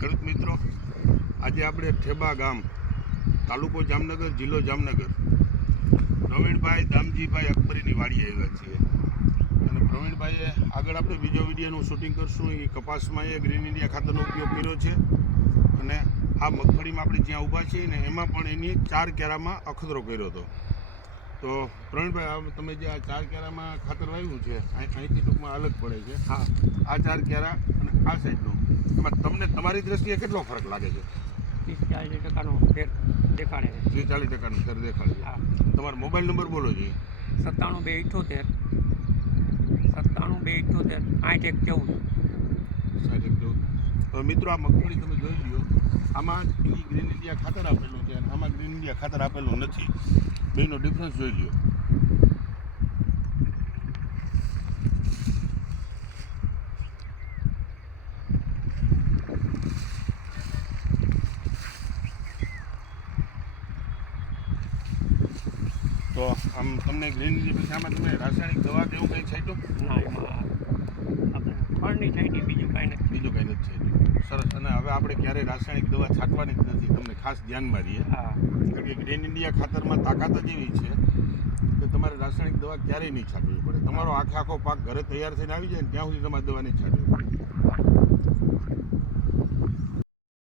ખેડૂત મિત્રો, આજે આપણે ઠેબા ગામ, તાલુકો જામનગર, જિલ્લો જામનગર. પ્રવીણભાઈ દામજીભાઈ અકબરીની વાડી આવ્યા છીએ. અને પ્રવીણભાઈએ આગળ આપણે બીજો વિડીયોનું શૂટિંગ કરશું. એ કપાસમાં એ ગ્રીન ઇન્ડિયા ખાતરનો ઉપયોગ કર્યો છે. અને આ મગફળીમાં આપણે જ્યાં ઊભા છીએ ને, એમાં પણ એની ચાર કેરામાં અખતરો કર્યો હતો. તો પ્રવીણભાઈ આમ તમે જે આ ચાર કેરામાં ખાતર વાવ્યું છે અહીં- અહીંથી ટૂંકમાં અલગ પડે છે. હા. આ ચાર કેરા અને આ સાઈડનો. એમાં તમને તમારી દ્રષ્ટિએ કેટલો ફરક લાગે છે? ત્રીસ ચાલીસ ટકાનો ફેર દેખાડે છે. ત્રીસ ચાલીસ ટકાનો ફેર દેખાડે છે. હા. તમારો મોબાઈલ નંબર બોલો જોઈએ સત્તાણું બે ઇઠોતેર. સત્તાણું બે ઇઠોતેર આઠ એક ચૌદ. સાઠ એક ચૌદ. મિત્રો આ મગફળી તમે જોઈ લો આમાં ગ્રીન ઇન્ડિયા ખાતર આપેલું છે અને આમાં ગ્રીન ઇન્ડિયા ખાતર આપેલું નથી. બેનો ડિફરન્સ જોઈ લ્યો તો આમ તમને ગ્રીન ઇન્ડિયા પછી આમાં તમે રાસાયણિક દવા કે એવું કંઈ છાંટ્યું ના એમાં આપણે ફળની સાઈડ બીજું કાંઈ નથી બીજું કંઈ નથી છાંટ્યું સરસ અને હવે આપણે ક્યારેય રાસાયણિક દવા છાંટવાની જ નથી. તમને ખાસ ધ્યાનમાં રહીએ. કારણ કે ગ્રીન ઇન્ડિયા ખાતરમાં તાકાત જ એવી છે કે તમારે રાસાયણિક દવા ક્યારેય નહીં છાંટવી પડે. તમારો આખે આખો પાક ઘરે તૈયાર થઈને આવી જાય ને ત્યાં સુધી તમારે દવા નહીં છાંટવી પડે.